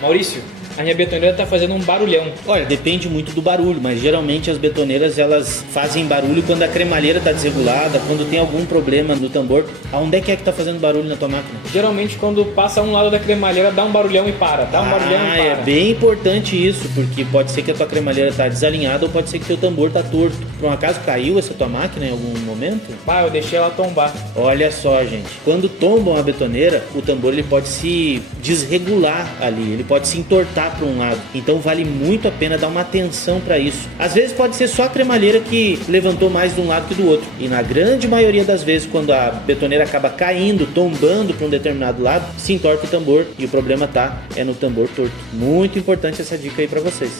Maurício, a minha betoneira tá fazendo um barulhão. Olha, depende muito do barulho, mas geralmente as betoneiras elas fazem barulho quando a cremalheira tá desregulada, quando tem algum problema no tambor. Aonde é que tá fazendo barulho na tua máquina? Geralmente quando passa um lado da cremalheira dá um barulhão e para, dá um barulhão e para. É bem importante isso, porque pode ser que a tua cremalheira tá desalinhada ou pode ser que teu tambor tá torto. Por um acaso caiu essa tua máquina em algum momento? Eu deixei ela tombar. Olha só, gente, quando tombam a betoneira, o tambor ele pode se desregular ali, ele pode se entortar para um lado. Então vale muito a pena dar uma atenção para isso. Às vezes pode ser só a cremalheira que levantou mais de um lado que do outro. E na grande maioria das vezes, quando a betoneira acaba caindo, tombando para um determinado lado, se entorta o tambor e o problema é no tambor torto. Muito importante essa dica aí para vocês.